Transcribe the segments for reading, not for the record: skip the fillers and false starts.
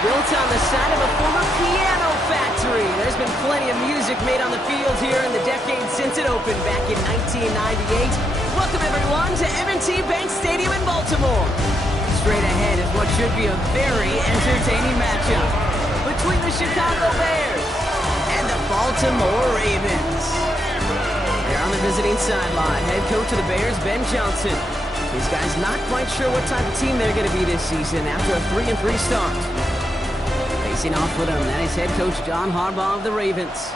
Built on the side of a former piano factory. There's been plenty of music made on the field here in the decade since it opened back in 1998. Welcome, everyone, to M&T Bank Stadium in Baltimore. Straight ahead is what should be a very entertaining matchup between the Chicago Bears and the Baltimore Ravens. They're on the visiting sideline. Head coach of the Bears, Ben Johnson. These guys not quite sure what type of team they're going to be this season after a 3-3 start. Facing off with them, that is head coach John Harbaugh of the Ravens.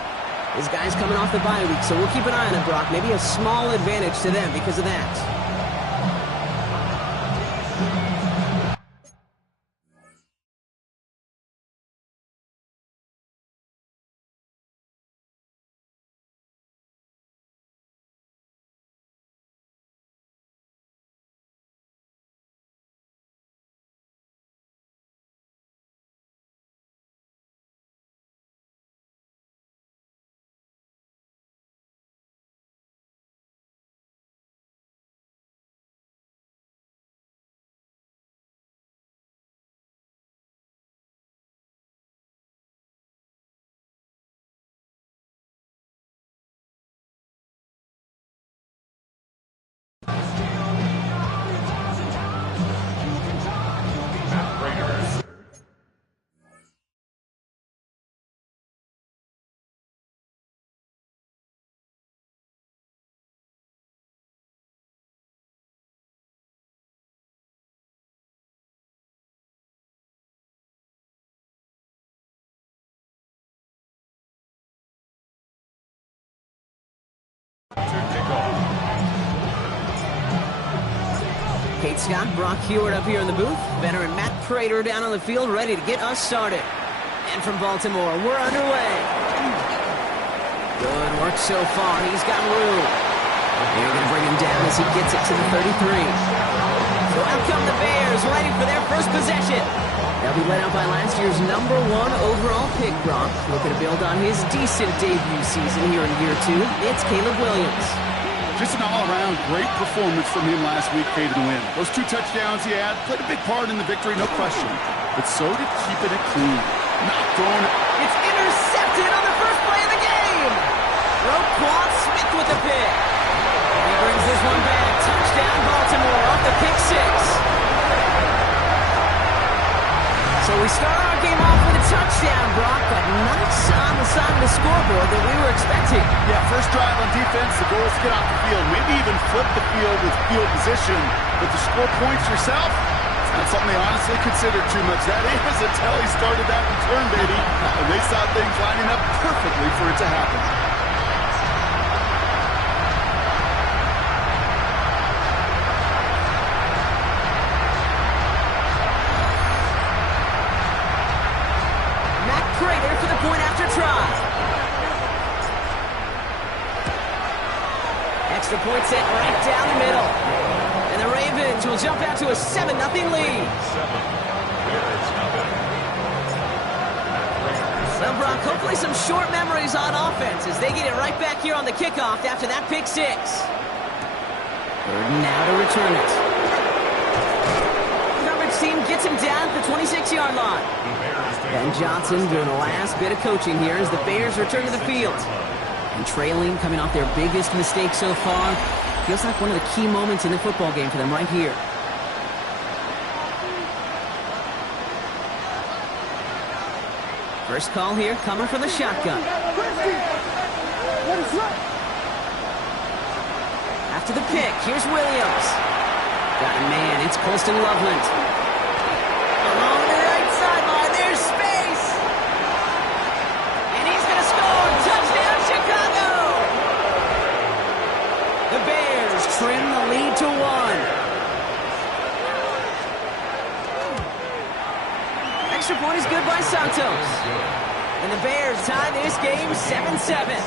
His guys coming off the bye week, so we'll keep an eye on it, Brock. Maybe a small advantage to them because of that. Kate Scott, Brock Hewitt up here in the booth. Veteran Matt Prater down on the field, ready to get us started. And from Baltimore, we're underway. Good work so far. He's got room. They're going to bring him down as he gets it to the 33. So out come the Bears, ready for their first possession. They'll be led out by last year's #1 overall pick, Brock. Looking to build on his decent debut season here in year 2. It's Caleb Williams. Just an all-around great performance from him last week, Kate, to win. Those 2 touchdowns he had played a big part in the victory, no question. But so did keeping it clean. Not throwing it. It's intercepted on the first play of the game. Roquan Smith with the pick. He brings this one back. Touchdown, Baltimore, off the pick 6. So we start our game off with a touchdown, Brock, but not on the side of the scoreboard that we were expecting. Yeah, first drive on defense, the goal is to get off the field, maybe even flip the field with field position. But to score points yourself, it's not something they honestly considered too much. That is until he started that return, baby. And they saw things lining up perfectly for it to happen. For the point after try. Extra point set right down the middle. And the Ravens will jump out to a 7-0 lead. Well, Brock, hopefully some short memories on offense as they get it right back here on the kickoff after that pick 6. Third now to return it. Coverage team gets him down at the 26-yard line. Ben Johnson doing the last bit of coaching here as the Bears return to the field. And trailing, coming off their biggest mistake so far. Feels like one of the key moments in the football game for them right here. First call here coming from the shotgun. After the pick, here's Williams. Got a man, it's Colston Loveland. Along the right sideline, there's space. And he's going to score. Touchdown, Chicago. The Bears trim the lead to 1. Extra point is good by Santos. And the Bears tie this game 7-7.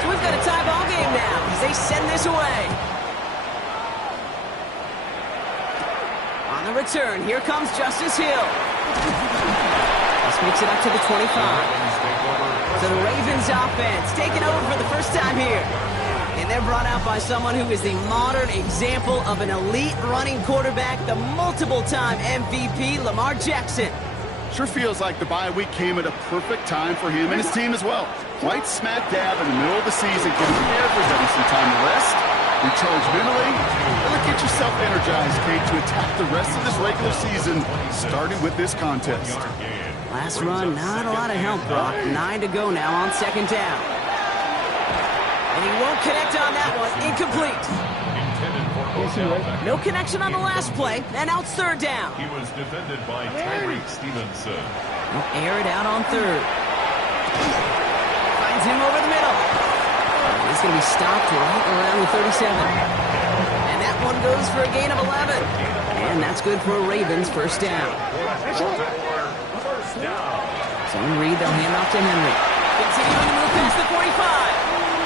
So we've got a tie ball game now as they send this away. On the return, here comes Justice Hill. This makes it up to the 25. So the Ravens offense taking over for the first time here. And they're brought out by someone who is the modern example of an elite running quarterback, the multiple-time MVP, Lamar Jackson. Sure feels like the bye week came at a perfect time for him and his team as well. Right smack dab in the middle of the season, giving everybody some time to rest, recharge mentally, really get yourself energized, Kate, to attack the rest of this regular season, starting with this contest. Last run, not a lot of help, Brock. 9 to go now on second down. And he won't connect on that one. Incomplete. No connection on the last play, and now it's third down. He was defended by Tyreek Stevenson. He'll air it out on third. Finds him over the middle. He's going to be stopped right around the 37. And that one goes for a gain of 11. And that's good for a Ravens first down. So Reed, they'll hand off to Henry. Continuing to move past the 45.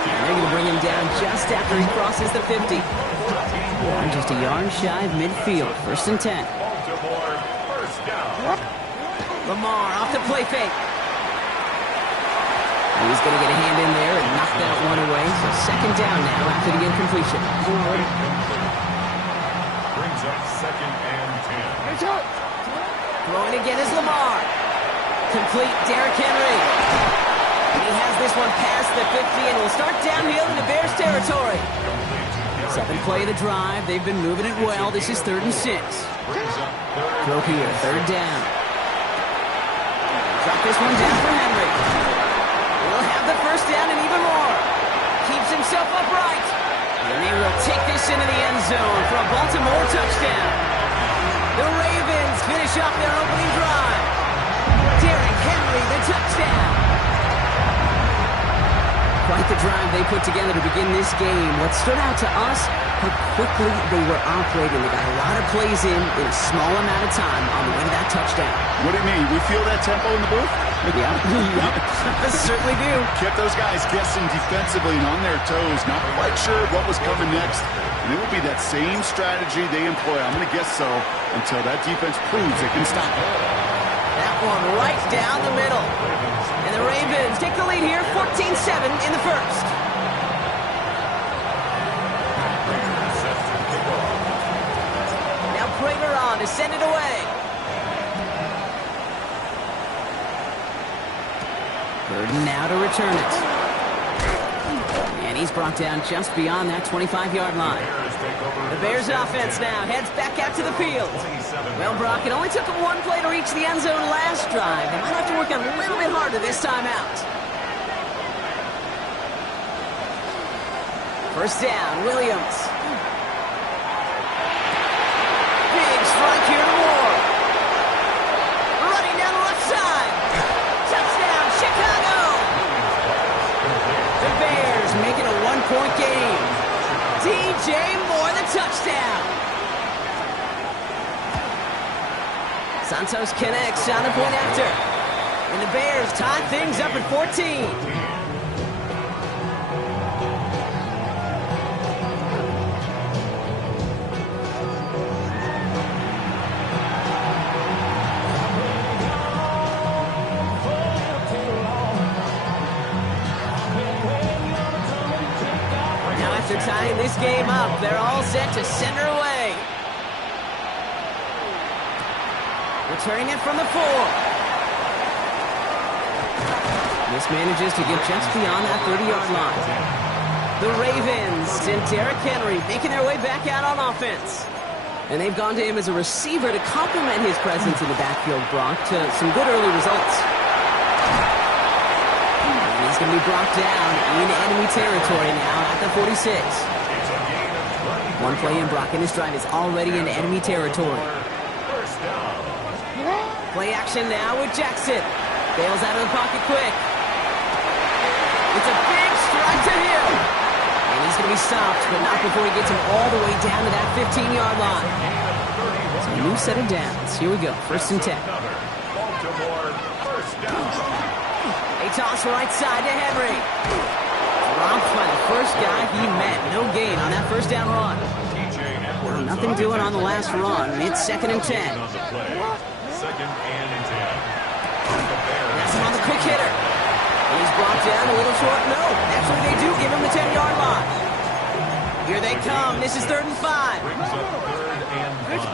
And they're going to bring him down just after he crosses the 50. And just a yard shy of midfield. First and 10. Lamar off the play fake. He's going to get a hand in there and knock that one away. So second down now after the incompletion. Brings up second and 10. Throwing again is Lamar. Complete, Derrick Henry. And he has this one past the 50 and will start downhill into Bears territory. 7th play of the drive. They've been moving it well. This is 3rd and 6. Throw here, 3rd down. Drop this one down for Henry. He'll have the first down and even more. Keeps himself upright. And they will take this into the end zone for a Baltimore touchdown. The Ravens finish off their opening drive. Derrick Henry, the touchdown. Quite the drive they put together to begin this game. What stood out to us, how quickly they were operating. They got a lot of plays in a small amount of time on the way to that touchdown. What do you mean? We feel that tempo in the booth? Yeah, I certainly do. Kept those guys guessing defensively and on their toes, not quite sure what was coming next. And it will be that same strategy they employ, I'm going to guess so, until that defense proves they can stop it. That one right down the middle. And the Ravens take the lead here, 14-7 in the first. Now Prater on to send it away. 3rd and now to return it. And he's brought down just beyond that 25-yard line. The Bears offense now heads back out to the field. Well, Brock, it only took them one play to reach the end zone last drive. They might have to work a little bit harder this time out. First down, Williams. Big strike here to Ward. Running down the left side. Touchdown, Chicago. The Bears make it a one-point game. DJ Moore, the touchdown. Santos connects on the point after. And the Bears tie things up at 14. Now after tying this game up, they're all set to send her away. Returning it from the 4. This manages to get just beyond that 30-yard line. The Ravens and Derrick Henry making their way back out on offense. And they've gone to him as a receiver to complement his presence in the backfield, Brock, to some good early results. And he's going to be brought down in enemy territory now at the 46. One play in, Brock, and this drive is already in enemy territory. Play action now with Jackson. Bails out of the pocket quick. It's a big strike to him. And he's going to be stopped, but not before he gets him all the way down to that 15-yard line. So a new set of downs. Here we go. First and 10. A toss right side to Henry. Dropped by the first guy he met. No gain on that first down run. Well, nothing doing on the last run. It's 2nd and 10. Second and 10. That's him on the quick hitter. And he's brought down a little short. No, actually they do give him the 10-yard line. Here they come. This is 3rd and 5. Brings up 3rd and 5.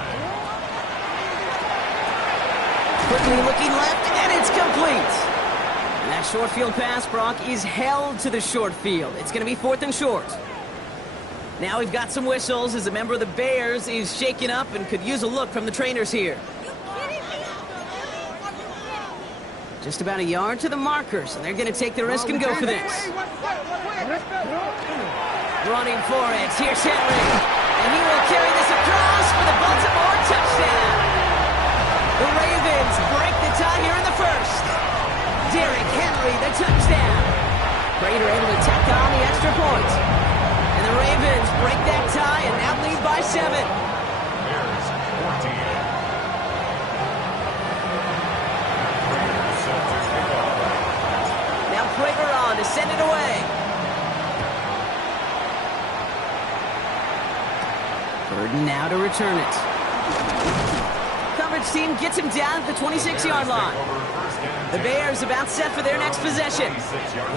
Quickly looking left, and it's complete. And that short field pass, Brock, is held to the short field. It's going to be 4th and short. Now we've got some whistles as a member of the Bears is shaken up and could use a look from the trainers here. Just about a yard to the markers, and they're going to take the risk and go for this. Running for it. Here's Henry. And he will carry this across for the Baltimore touchdown. The Ravens break the tie here in the first. Derrick Henry, the touchdown. Prater able to tack on the extra point. And the Ravens break that tie and now lead by 7. Bears 14. Now Prater on to send it away. 3rd and now to return it. Coverage team gets him down at the 26-yard line. The Bears about set for their next possession.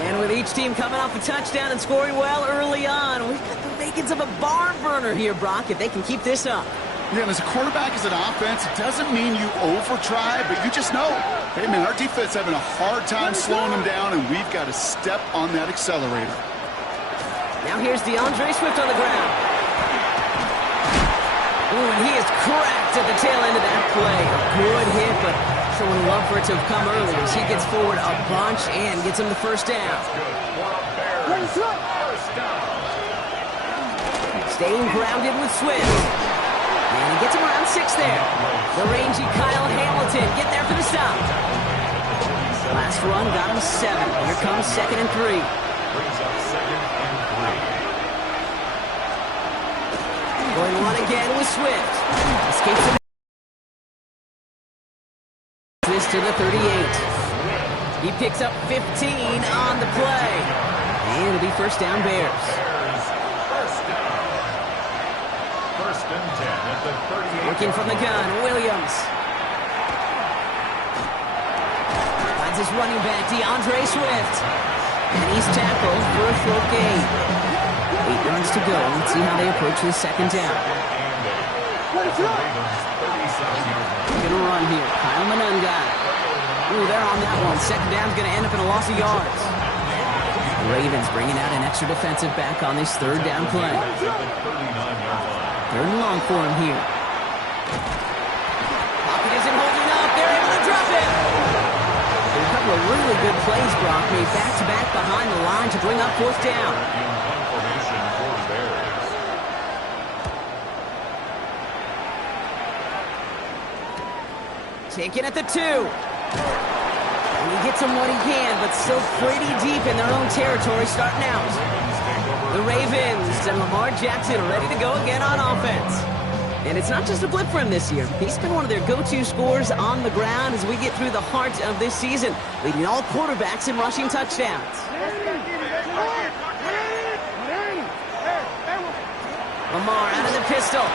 And with each team coming off a touchdown and scoring well early on, we've got the makings of a barn burner here, Brock, if they can keep this up. Yeah, and as a quarterback, as an offense, it doesn't mean you over-try, but you just know, hey, man, our defense having a hard time slowing them down, and we've got to step on that accelerator. Now here's DeAndre Swift on the ground. Ooh, and he is cracked at the tail end of that play. A good hit, but sure would love for it to have come earlier as he gets forward a bunch and gets him the first down. Staying grounded with Swift. And he gets him around 6 there. The rangy Kyle Hamilton getting there for the stop. Last run got him 7. Here comes 2nd and 3. Brings up 2nd and 3. Going on again with Swift. Escapes him. This to the 38. He picks up 15 on the play. And it'll be first down Bears. First down. 1st and 10 at the 38. Working from the gun, Williams. Finds his running back, DeAndre Swift. And he's tackled for a short gain. 8 yards to go. Let's see how they approach this 2nd down. Gonna run here. Kyle Manunga. Ooh, they're on that one. 2nd down's gonna end up in a loss of yards. The Ravens bringing out an extra defensive back on this 3rd down play. 3rd and long for him here. Pocket isn't holding up. They're able to drop it. A couple of really good plays, Brock, made back-to-back behind the line to bring up 4th down. Taken at the 2. And he gets him what he can, but still pretty deep in their own territory starting out. The Ravens and Lamar Jackson ready to go again on offense. And it's not just a blip for him this year. He's been one of their go-to scorers on the ground as we get through the heart of this season, leading all quarterbacks in rushing touchdowns. Lamar out of the pistol.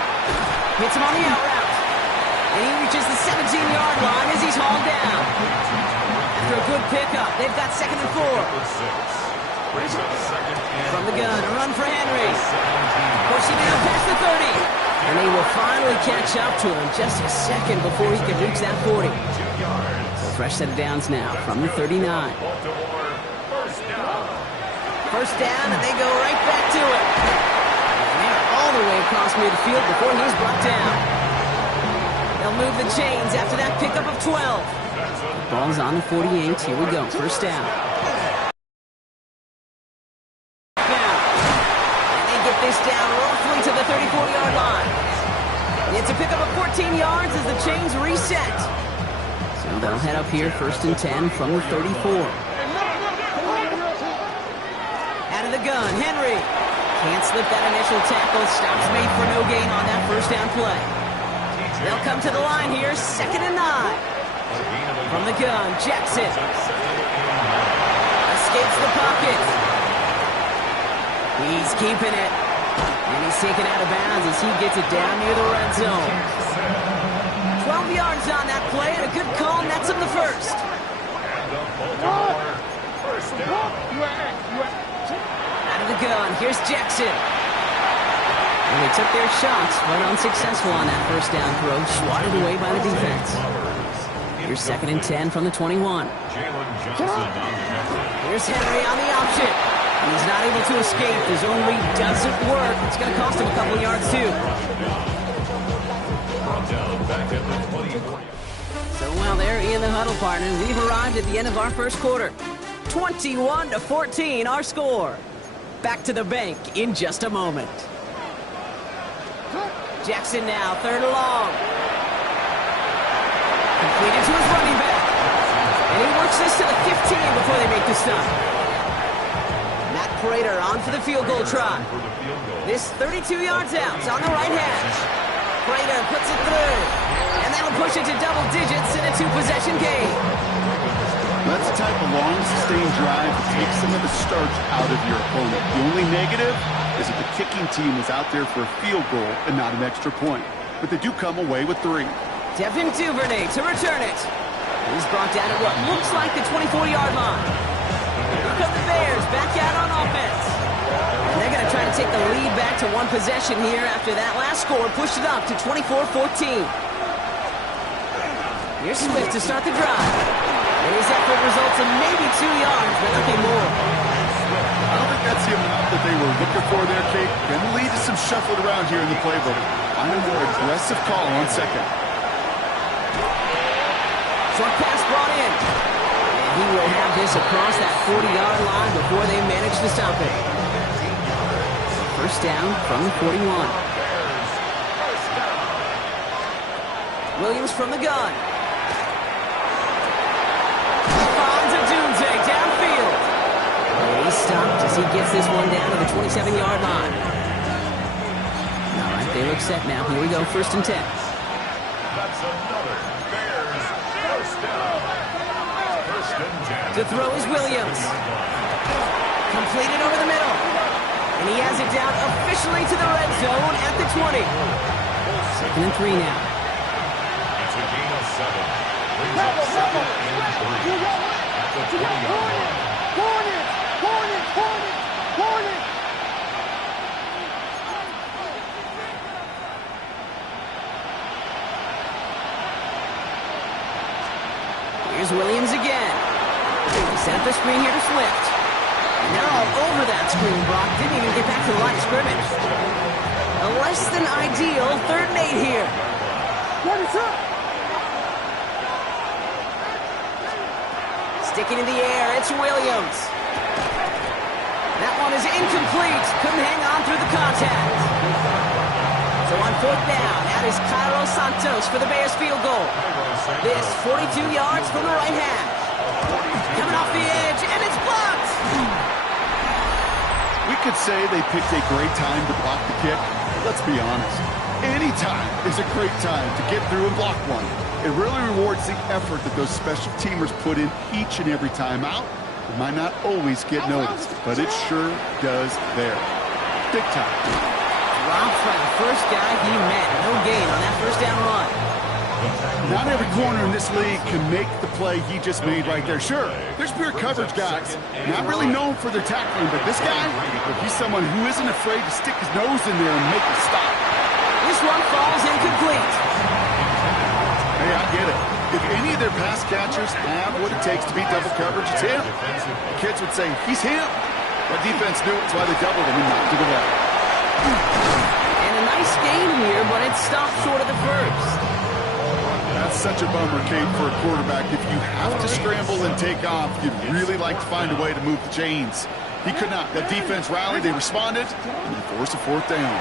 Hits him on the out route. And he reaches the 17-yard line as he's hauled down. After a good pickup, they've got 2nd and 4. From the gun, a run for Henry. Pushing down past the 30. And they will finally catch up to him just a second before he can reach that 40. So fresh set of downs now from the 39. First down, and they go right back to it. And they're all the way across midfield before he's brought down. They'll move the chains after that pickup of 12. Ball's on the 48. Here we go. First down. And they get this down roughly to the 34-yard line. It's a pickup of 14 yards as the chains reset. So they'll head up here 1st and 10 from the 34. Out of the gun, Henry. Can't slip that initial tackle. Stops made for no gain on that first down play. They'll come to the line here, 2nd and 9. From the gun, Jackson. Escapes the pocket. He's keeping it. And he's taken out of bounds as he gets it down near the red zone. 12 yards on that play and a good call nets him the first. Out of the gun, here's Jackson. Well, they took their shots, but unsuccessful on that first down throw, swatted away by the defense. Here's 2nd and 10 from the 21. Here's Henry on the option. He's not able to escape. The zone read doesn't work. It's going to cost him a couple of yards, too. So while they're in the huddle, partner, we've arrived at the end of our first quarter. 21-14, our score. Back to the bank in just a moment. Jackson now, 3rd and long. Completed to his running back. And he works this to the 15 before they make the stop. Matt Prater on for the field goal try. This 32 yards out. It's on the right hash. Prater puts it through. And that'll push it to double digits in a 2-possession game. That's the type of long, sustained drive that takes some of the starch out of your opponent. The only negative is that the kicking team was out there for a field goal and not an extra point. But they do come away with 3. Devin Duvernay to return it. He's brought down at what looks like the 24-yard line. Here come the Bears back out on offense. And they're going to try to take the lead back to 1 possession here after that last score pushed it up to 24-14. Here's Swift to start the drive. And his effort results in maybe 2 yards, but nothing more. I don't think that's the amount that they were looking for there, Kate. Going to lead to some shuffling around here in the playbook. I'm a more aggressive call on 2nd. Short pass brought in. And he will have this across that 40-yard line before they manage to stop it. First down from the 41. Williams from the gun. Downfield. And he's stopped as he gets this one down to the 27-yard line. All right, they look set now. Here we go, 1st and 10. That's another Bears first down. 1st and 10. To throw is Williams. Completed over the middle. And he has it down officially to the red zone at the 20. 2nd and 3 now. It's a gain of 7. Brings up 2nd and 3. Here's Williams again. Set up the screen here to Swift. And they're all over that screen, Brock. Didn't even get back to the line of scrimmage. A less than ideal 3rd and 8 here. What is up? Sticking in the air, it's Williams. That one is incomplete. Couldn't hang on through the contact. So on 4th down, that is Cairo Santos for the Bears field goal. This 42 yards from the right hash. Coming off the edge, and it's blocked. We could say they picked a great time to block the kick. Let's be honest. Any time is a great time to get through and block one. It really rewards the effort that those special teamers put in each and every time out. It might not always get noticed, but it sure does there. Big time. Dropped by the first guy he met. No gain on that first down run. Not every corner in this league can make the play he just made right there. Sure, there's pure coverage guys. Not really known for their tackling, but this guy, he's someone who isn't afraid to stick his nose in there and make a stop. This one falls incomplete. Hey, I get it. If any of their pass catchers have what it takes to beat double coverage, it's him. The kids would say, he's him. That defense knew it. That's why they doubled him and knocked it away. And a nice gain here, but it stopped short of the first. That's such a bummer, Kate, for a quarterback. If you have to scramble and take off, you'd really like to find a way to move the chains. He could not. That defense rallied, they responded, and they forced a 4th down.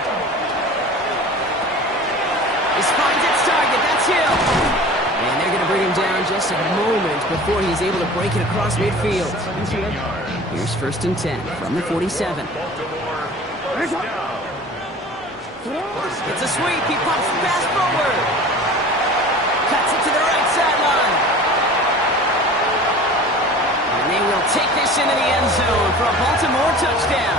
This finds its target. That's Hill. And they're going to bring him down just a moment before he's able to break it across midfield. Here's 1st and 10 from the 47. It's a sweep. He pops the pass forward. Cuts it to the right sideline. And they will take this into the end zone for a Baltimore touchdown.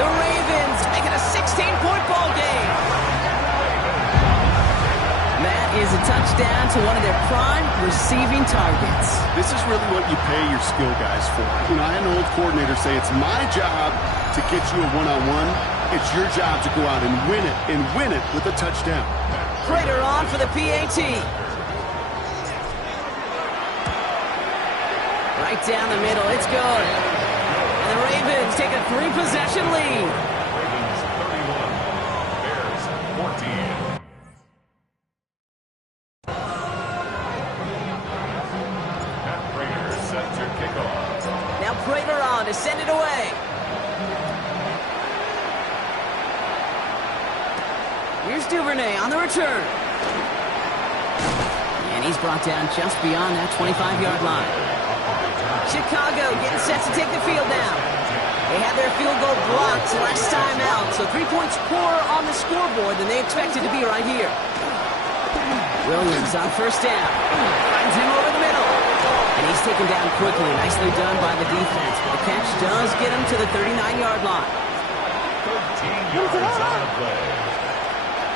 The Ravens make it a 16-point ball game. That is a touchdown to one of their prime receiving targets. This is really what you pay your skill guys for. You know, I had an old coordinator say it's my job to get you a one-on-one, It's your job to go out and win it with a touchdown. Prater on for the PAT. Right down the middle, it's good. And the Ravens take a 3-possession lead. Ravens 31, Bears 14. Matt Prater set to kick off. Now Prater on to send it away. Here's Duvernay on the return. And he's brought down just beyond that 25-yard line. Chicago getting set to take the field now. They had their field goal blocked last time out, so 3 points poorer on the scoreboard than they expected to be right here. Williams on first down. Finds him over the middle. And he's taken down quickly. Nicely done by the defense. But the catch does get him to the 39-yard line. 13 yards on the play.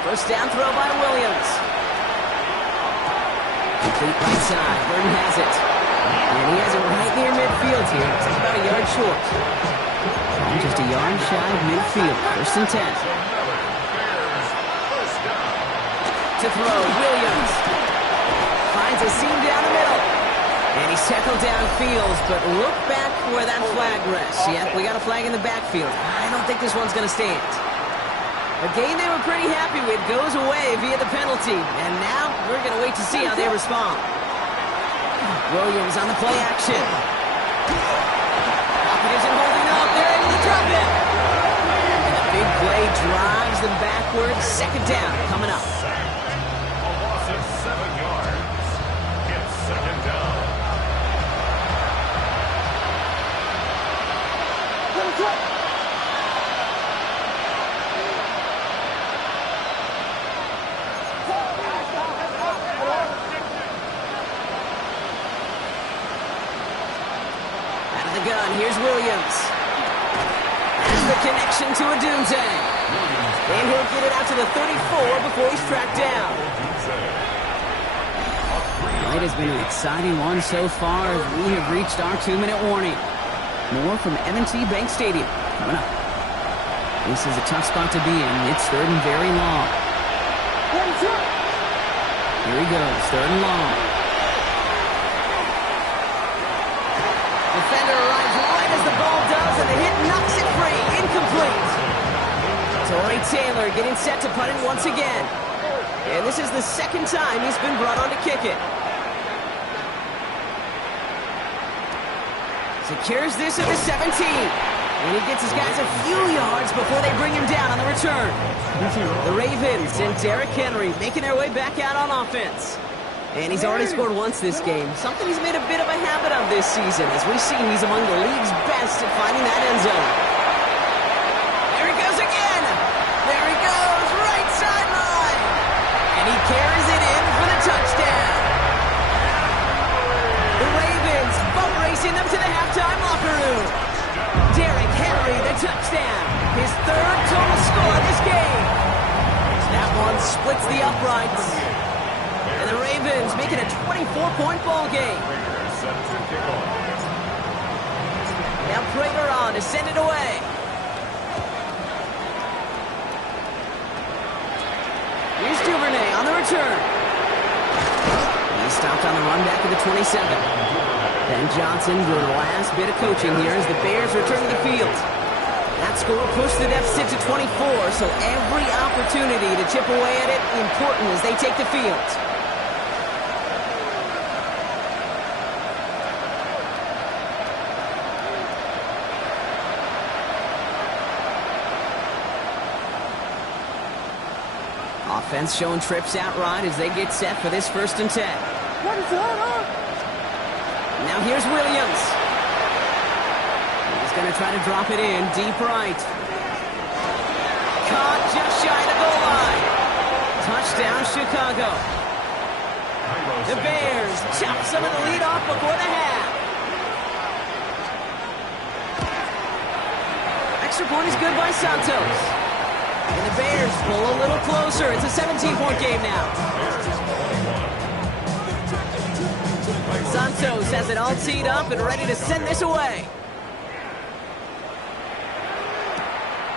First down throw by Williams. Complete right side. Burton has it. And he has it right near midfield here. It's about a yard short. And just a yard shy of midfield. First and 10. To throw, Williams. Finds a seam down the middle. And he's tackled downfield, but look back where that flag rests. Yeah, we got a flag in the backfield. I don't think this one's going to stand. A game they were pretty happy with goes away via the penalty. And now we're going to wait to see how they respond. Williams on the play action. Pocket isn't holding up. They're able to drop it. And the big play drives them backwards. Second down coming up. A loss of 7 yards. It's second down. Gun. Here's Williams. There's the connection to a Doomsday. And he'll get it out to the 34 before he's tracked down. It has been an exciting one so far as we have reached our 2-minute warning. More from M&T Bank Stadium coming up. This is a tough spot to be in. It's third and very long. Here he goes, third and long. Defender arrives right as the ball does, and the hit knocks it free. Incomplete. Torrey Taylor getting set to punt it once again. And this is the second time he's been brought on to kick it. Secures this at the 17. And he gets his guys a few yards before they bring him down on the return. The Ravens and Derrick Henry making their way back out on offense. And he's already scored once this game, something he's made a bit of a habit of this season. As we see, he's among the league's best at finding that end zone. There he goes again. There he goes, right sideline. And he carries it in for the touchdown. The Ravens bum racing them to the halftime locker room. Derrick Henry, the touchdown. His third total score this game. That one splits the uprights. And the Ravens making a 24-point ball game. Now Prater on to send it away. Here's Duvernay on the return. He stopped on the run back of the 27. Ben Johnson doing the last bit of coaching here as the Bears return to the field. That score pushed the deficit to 24, so every opportunity to chip away at it important as they take the field. Offense showing trips out right as they get set for this first and 10. Now here's Williams. He's going to try to drop it in deep right. Caught just shy of the goal line. Touchdown, Chicago. The Bears chop some of the lead off before the half. Extra point is good by Santos. And the Bears pull a little closer. It's a 17-point game now. Santos has it all teed up and ready to send this away.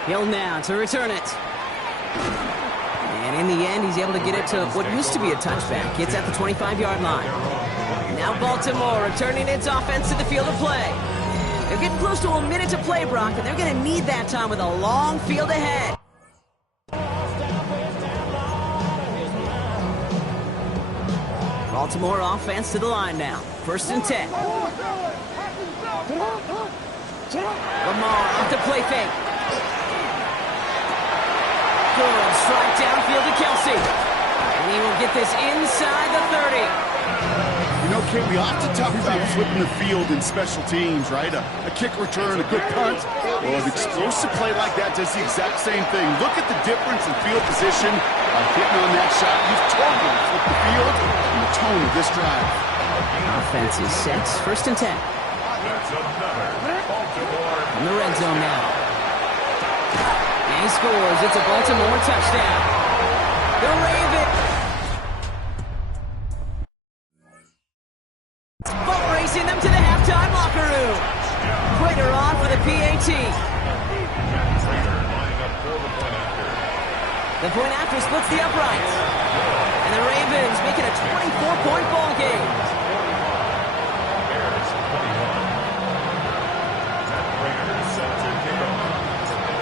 He'll now to return it. And in the end, he's able to get it to what used to be a touchback. It's at the 25-yard line. Now Baltimore returning its offense to the field of play. They're getting close to a minute to play, Brock, and they're going to need that time with a long field ahead. Baltimore offense to the line now. 1st and 10. Lamar off the play fake. Good strike downfield to Kelsey. And he will get this inside the 30. You know, Kate, we often talk about flipping the field in special teams, right? A kick return, a good punt. Well, an explosive play like that does the exact same thing. Look at the difference in field position. Hitting on that shot, you've totally flipped the field and the tone of this drive. Offense is set. 1st and 10. That's another Baltimore. In the red zone now. And he scores. It's a Baltimore touchdown. The Ravens. Boat racing them to the halftime locker room. Prater on for the PAT. The point after splits the uprights. And the Ravens make it a 24-point ball game.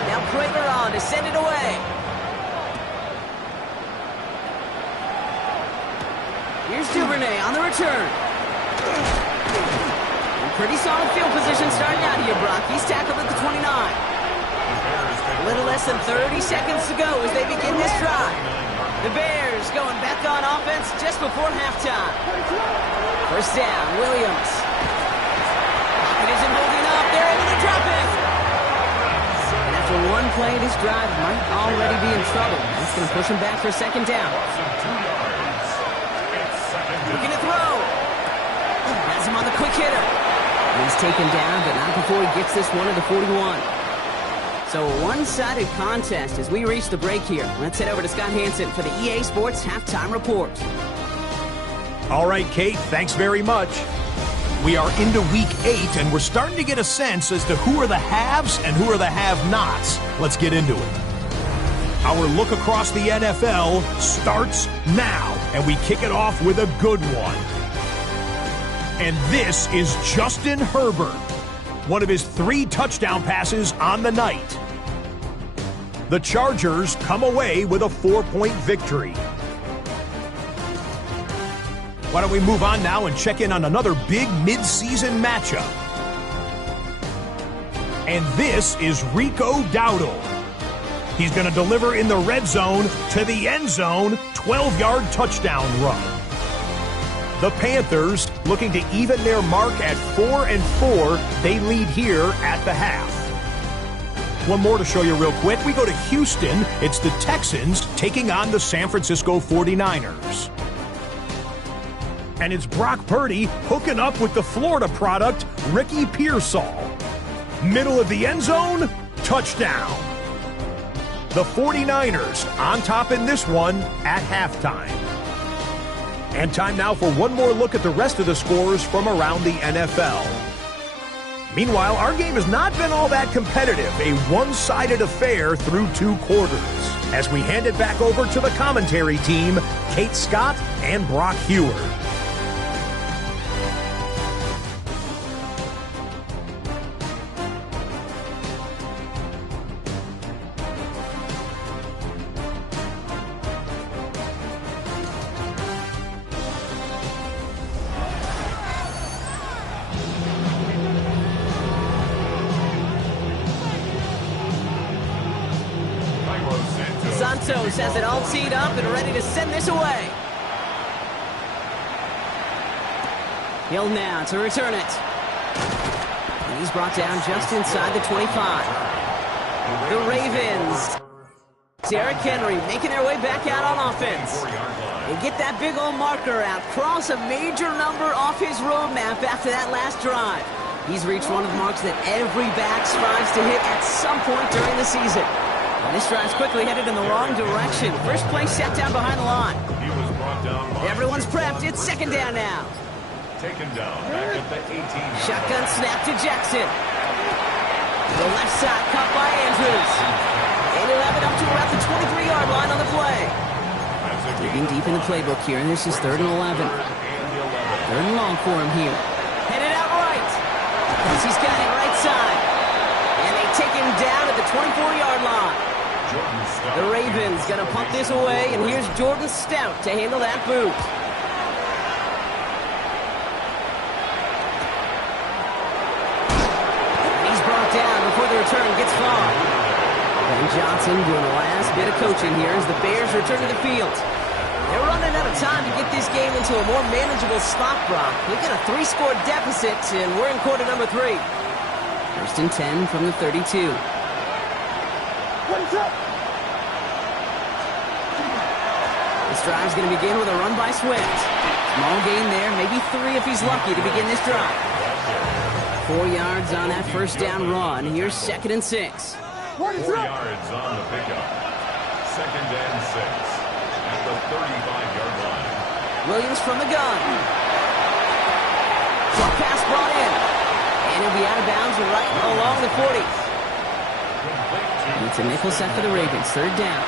Now Prater on to send it away. Here's Duvernay on the return. Pretty solid field position starting out here, Brock. He's tackled at the 29. A little less than 30 seconds to go as they begin this drive. The Bears going back on offense just before halftime. 1st down, Williams. Pocket isn't holding up. They're able to drop it. And after one play, this drive might already be in trouble. That's going to push him back for 2nd down. Looking to throw. Has him on the quick hitter. He's taken down, but not before he gets this one to the 41. So a one-sided contest as we reach the break here. Let's head over to Scott Hansen for the EA Sports Halftime Report. All right, Kate, thanks very much. We are into Week 8, and we're starting to get a sense as to who are the haves and who are the have-nots. Let's get into it. Our look across the NFL starts now, and we kick it off with a good one. And this is Justin Herbert, one of his 3 touchdown passes on the night. The Chargers come away with a 4-point victory. Why don't we move on now and check in on another big mid-season matchup. And this is Rico Dowdle. He's going to deliver in the red zone to the end zone, 12-yard touchdown run. The Panthers looking to even their mark at 4-4. They lead here at the half. One more to show you real quick. We go to Houston. It's the Texans taking on the San Francisco 49ers. And it's Brock Purdy hooking up with the Florida product, Ricky Pearsall. Middle of the end zone, touchdown. The 49ers on top in this one at halftime. And time now for one more look at the rest of the scores from around the NFL. Meanwhile, our game has not been all that competitive, a one-sided affair through 2 quarters. As we hand it back over to the commentary team, Kate Scott and Brock Heward. Santos has it all teed up and ready to send this away. Hill now to return it. And he's brought down just inside the 25. The Ravens. Derrick Henry making their way back out on offense. They get that big old marker out. Cross a major number off his roadmap after that last drive. He's reached one of the marks that every back strives to hit at some point during the season. And this drive's quickly headed in the wrong direction. First play set down behind the line. He was brought down by Everyone's prepped. It's 2nd down now. taken down back at the 18. Shotgun snap to Jackson. The left side caught by Andrews. he'll have it up to about the 23-yard line on the play. Digging deep in the playbook here, and this is 3rd and 11. 3rd and long for him here. Headed out right. He's got it right side. And they take him down at the 24-yard line. The Ravens going to punt this away, and here's Jordan Stout to handle that boot. He's brought down before the return gets far. Ben Johnson doing the last bit of coaching here as the Bears return to the field. They're running out of time to get this game into a more manageable spot, Brock. We've got a 3-score deficit, and we're in quarter number 3. 1st and 10 from the 32. This drive's going to begin with a run by Swift. Small gain there, maybe 3 if he's lucky to begin this drive. 4 yards on that first down run. Here's 2nd and 6. 4 yards on the pickup. 2nd and 6 at the 35-yard line. Williams from the gun. Short pass brought in. And he'll be out of bounds right along the 40. It's a nickel set for the Ravens. 3rd down.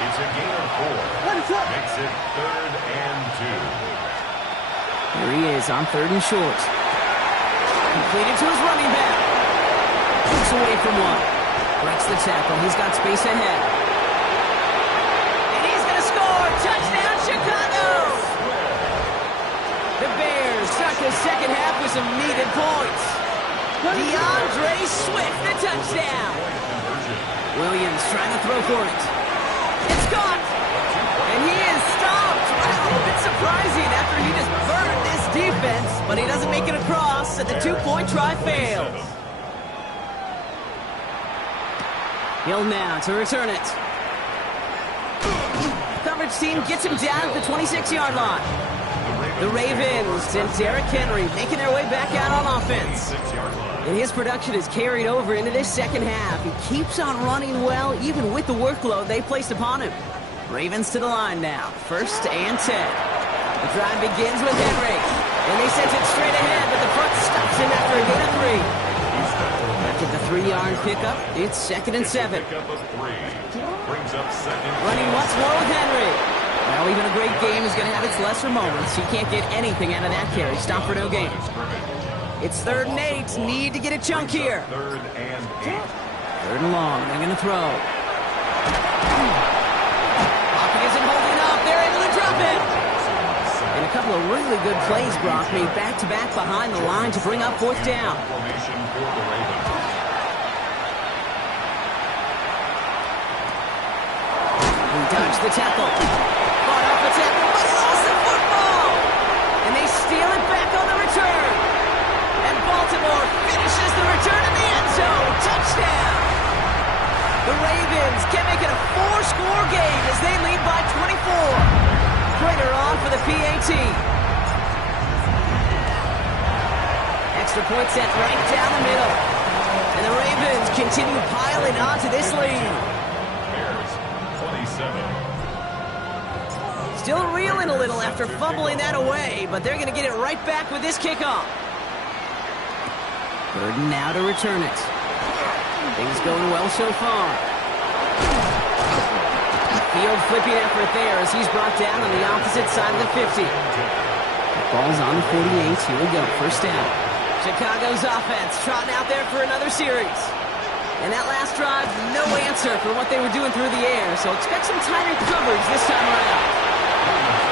It's a gain of 4. Makes it 3rd and 2. Here he is on 3rd and short. Completed to his running back. Looks away from one. Breaks the tackle. He's got space ahead. And he's going to score. Touchdown, Chicago! The Bears start the second half with some needed points. DeAndre Swift, the touchdown. Williams trying to throw for it. It's caught. And he is stopped. Wow, a bit surprising after he just burned this defense, but he doesn't make it across, and the 2-point try fails. Hill now to return it. Coverage team gets him down at the 26-yard line. The Ravens and Derrick Henry making their way back out on offense. And his production is carried over into this second half. He keeps on running well, even with the workload they placed upon him. Ravens to the line now. 1st and 10. The drive begins with Henry. And they sent it straight ahead, but the front stops him after a gain of 3. After the 3-yard pickup, it's 2nd and 7. Running once more with Henry. Well, even a great game is going to have its lesser moments. You can't get anything out of that carry. Stop for no gain. It's 3rd and 8. Need to get a chunk here. 3rd and 8. 3rd and long. They're going to throw. Pocket isn't holding up. They're able to drop it. And a couple of really good plays, Brock, made back-to-back behind the line to bring up 4th down. Formation for the Ravens. He dodged the tackle. Fought off the tackle, but lost the football. And they steal it back on the return. And Baltimore finishes the return in the end zone. Touchdown. The Ravens can make it a 4-score game as they lead by 24. Prater on for the PAT. Extra point set right down the middle. And the Ravens continue piling on to this lead. Bears 27. Still reeling a little after fumbling that away, but they're going to get it right back with this kickoff. 3rd and now to return it. Things going well so far. Field flipping effort there as he's brought down on the opposite side of the 50. The ball's on the 48. Here we go. 1st down. Chicago's offense trotting out there for another series. And that last drive, no answer for what they were doing through the air, so expect some tighter coverage this time around.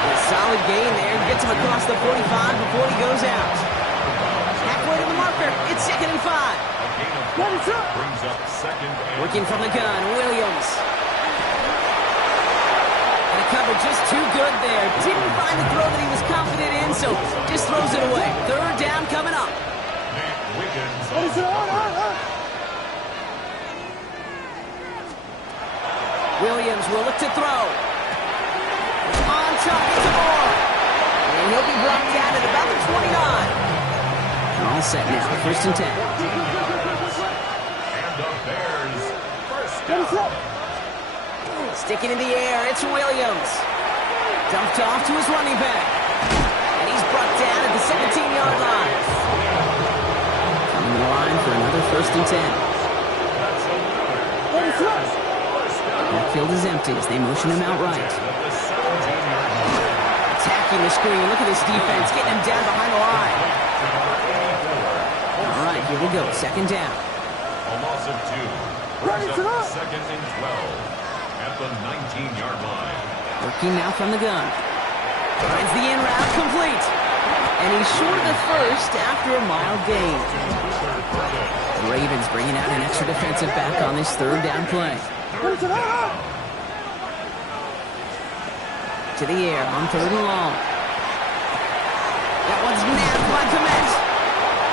A solid gain there. Gets him across the 45 before he goes out. Halfway to the marker. It's 2nd and 5. Brings up 2nd and Working from the gun, Williams. And the cover just too good there. Didn't find the throw that he was confident in, so just throws it away. 3rd down coming up. Williams will look to throw. On top, it's a ball. And he'll be brought down at about the 29. All set now, 1st and 10. And the Bears first down. Sticking in the air, it's Williams. Dumped off to his running back. And he's brought down at the 17-yard line. Coming to the line for another 1st and 10. That's another Bears first down. backfield is empty as they motion him out right. Attacking the screen. Look at this defense, getting him down behind the line. All right, here we go. Second down. A loss of 2. Brings up second and 12 at the 19-yard line. Working now from the gun. Finds the in route complete. And he's short of the first after a mild gain. The Ravens bringing out an extra defensive back on this third down play. To the air on third and long. That one's nabbed by Komet.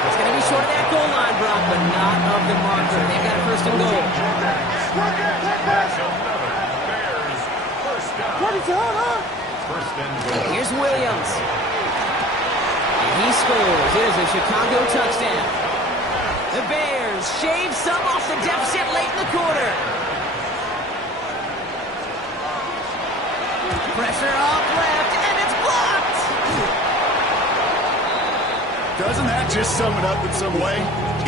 It's going to be short of that goal line, Brock, but not of the marker. They've got a first and goal. Here's Williams. And he scores. It is a Chicago touchdown. The Bears shave some off the deficit late in the quarter. Pressure off left, and it's blocked! Doesn't that just sum it up in some way?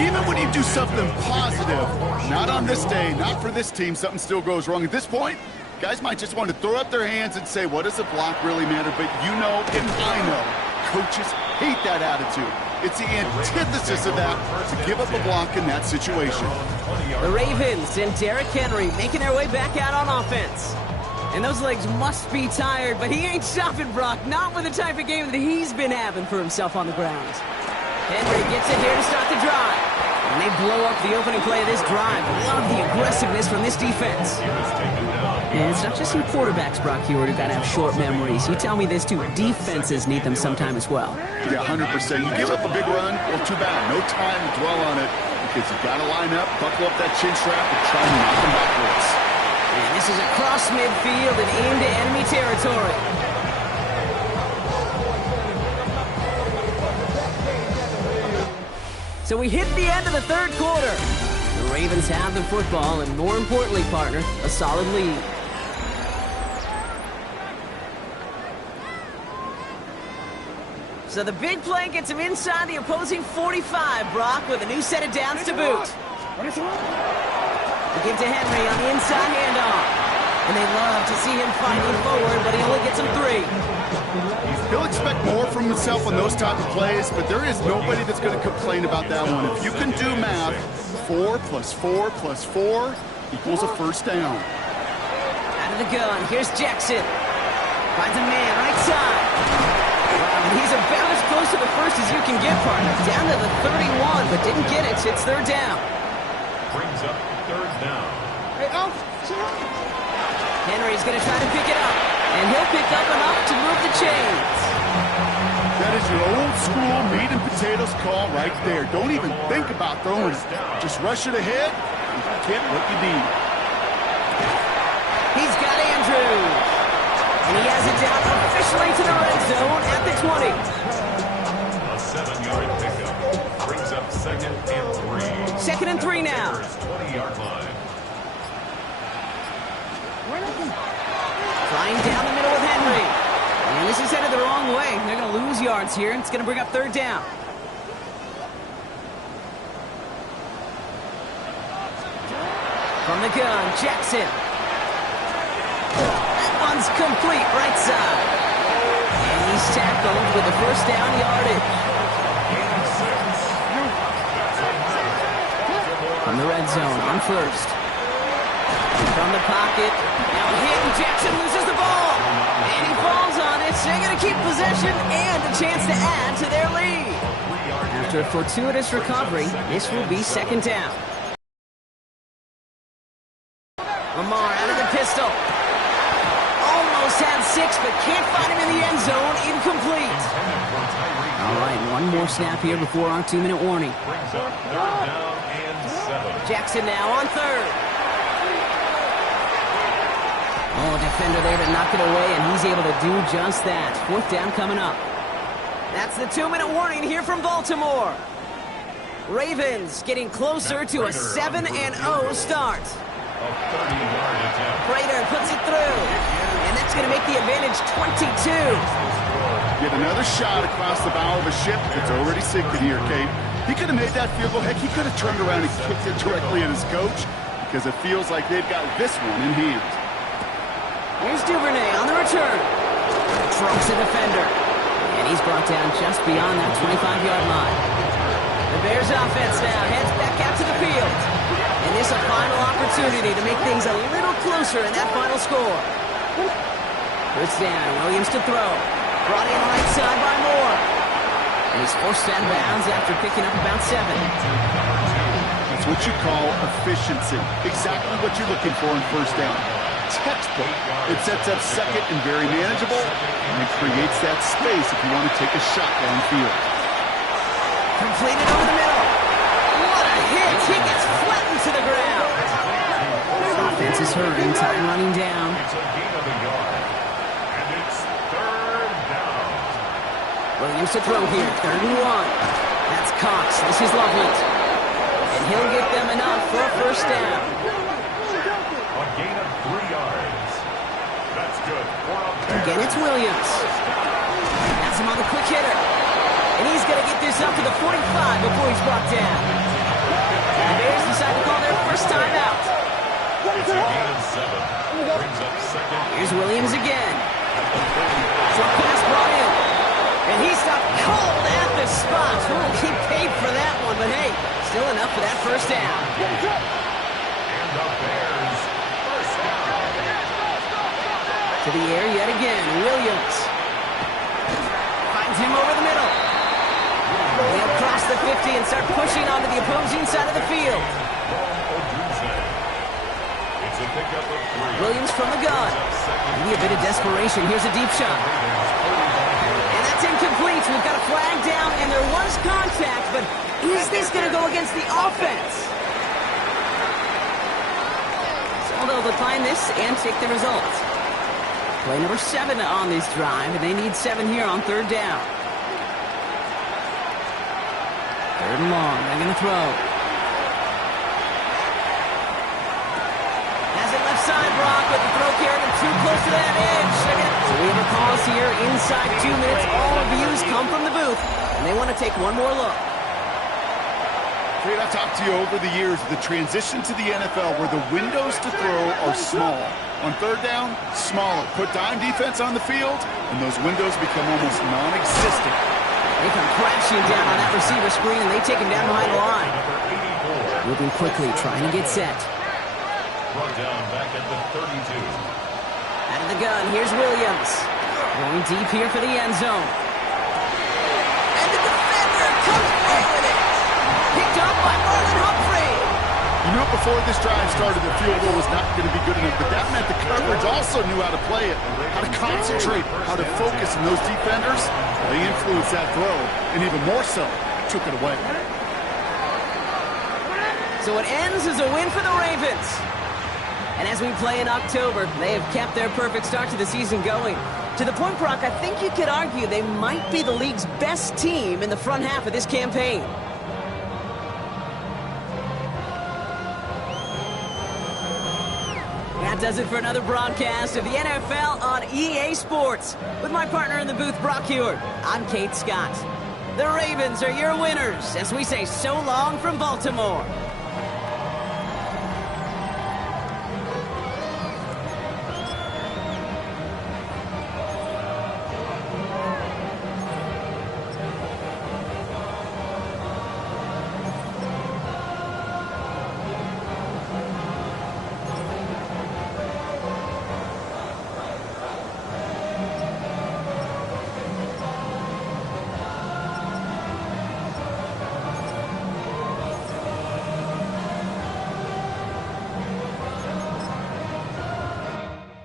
Even when you do something positive, not on this day, not for this team, something still goes wrong. At this point, guys might just want to throw up their hands and say, what does a block really matter? But you know, and I know, coaches hate that attitude. It's the antithesis of that, to give up a block in that situation. The Ravens and Derrick Henry making their way back out on offense. And those legs must be tired, but he ain't stopping, Brock. Not with the type of game that he's been having for himself on the ground. Henry gets it here to start the drive. And they blow up the opening play of this drive. Love the aggressiveness from this defense. And it's not just some quarterbacks, Brock Hewitt, who got to have short memories. You tell me this, too. Defenses need them sometime as well. Yeah, 100%. You give up a big run, well, too bad. No time to dwell on it because you got to line up, buckle up that chin strap, and try to knock them backwards. And this is across midfield and into enemy territory. So we hit the end of the third quarter. The Ravens have the football and, more importantly, partner, a solid lead. So the big play gets him inside the opposing 45, Brock, with a new set of downs to boot. They give to Henry on the inside handoff. And they love to see him fighting forward, but he only gets him 3. He'll expect more from himself on those type of plays, but there is nobody that's going to complain about that one. If you can do math, 4 + 4 + 4 equals a first down. Out of the gun, here's Jackson. Finds a man right side. And he's about as close to the first as you can get, partner. Down to the 31, but didn't get it. It's third down. Brings up third down. Henry's going to try to pick it up. And he'll pick up enough to move the chains. That is your old school meat and potatoes call right there. Don't even think about throwing it. Just rush it ahead and get what you need. He's got Andrews. And he has it down officially to the red zone at the 20. A 7-yard pickup brings up second and 3. Second and 3 now. 20-yard line. Flying down the middle with Henry. And this is headed the wrong way. They're going to lose yards here, and it's going to bring up third down. From the gun, Jackson. That one's complete, right side. And he's tackled with the first down yardage. From the red zone on first. From the pocket. Now hit, and Jackson loses the ball. And he falls on it. So they're going to keep possession and a chance to add to their lead. After a fortuitous recovery, this will be second down. Lamar out of the pistol. Almost had 6, but can't find him in the end zone. Incomplete. All right, one more snap here before our 2-minute warning. Brings up third down and 7. Jackson now on third. Oh, defender there to knock it away, and he's able to do just that. Fourth down coming up. That's the 2-minute warning here from Baltimore. Ravens getting closer to a 7-0 start. A 30-yard attempt. Prater puts it through, and that's going to make the advantage 22. Get another shot across the bow of a ship that's already sinking here, Kate. He could have made that field goal. Heck, he could have turned around and kicked it directly at his coach because it feels like they've got this one in hand. Here's Duvernay on the return. Trucks a defender. And he's brought down just beyond that 25-yard line. The Bears offense now heads back out to the field. And this a final opportunity to make things a little closer in that final score. First down, Williams to throw. Brought in right side by Moore. And he's forced out of bounds after picking up about 7. That's what you call efficiency. Exactly what you're looking for in first down. Textbook. It sets up second and very manageable, and it creates that space if you want to take a shot downfield. Completed over the middle. What a hit! He gets flattened to the ground. Offense is hurrying, time running down. It's a gain of a yard, and it's third down. Williams to throw here, 3rd and 1. That's Cox. This is Loveland. And he'll get them enough for a first down. A gain of 3 yards. That's good for a Bear. Again, it's Williams. That's him on the quick hitter. And he's going to get this up to the 45 before he's brought down. The Bears decide to call their first timeout. It's a gain of 7. Brings up second. Here's Williams again. Short pass brought in. And he stopped cold at the spot. He paid for that one, but hey, still enough for that first down. And the Bears first down. To the air yet again, Williams. Finds him over the middle. They'll cross the 50 and start pushing onto the opposing side of the field. It's a pickup of 3. Williams from the gun. Maybe a bit of desperation. Here's a deep shot. And that's incomplete. We've got a flag down, and there was contact, but is this going to go against the offense? So they'll decline this and take the result. Play number 7 on this drive, and they need 7 here on 3rd down. 3rd and long. They're going to throw. Has it left side, Brock, with the throw carried him too close to that edge. So we have a pause here inside 2 minutes. All reviews come from the booth, and they want to take one more look. Fred, I've talked to you over the years of the transition to the NFL where the windows to throw are small. On 3rd down, smaller. Put dime defense on the field, and those windows become almost non-existent. They come crashing down on that receiver screen, and they take him down behind the line. Moving quickly, trying to get set. Brought down back at the 32. Out of the gun, here's Williams. Going deep here for the end zone. And the defender comes away with it. Picked up by Marlon Humphrey. You knew before this drive started the field goal was not going to be good enough, but that meant the coverage also knew how to play it, how to concentrate, how to focus, and those defenders, they influenced that throw, and even more so, took it away. So it ends as a win for the Ravens. And as we play in October, they have kept their perfect start to the season going. To the point, Brock, I think you could argue they might be the league's best team in the front half of this campaign. That does it for another broadcast of the NFL on EA Sports. With my partner in the booth, Brock Hewitt, I'm Kate Scott. The Ravens are your winners as we say so long from Baltimore.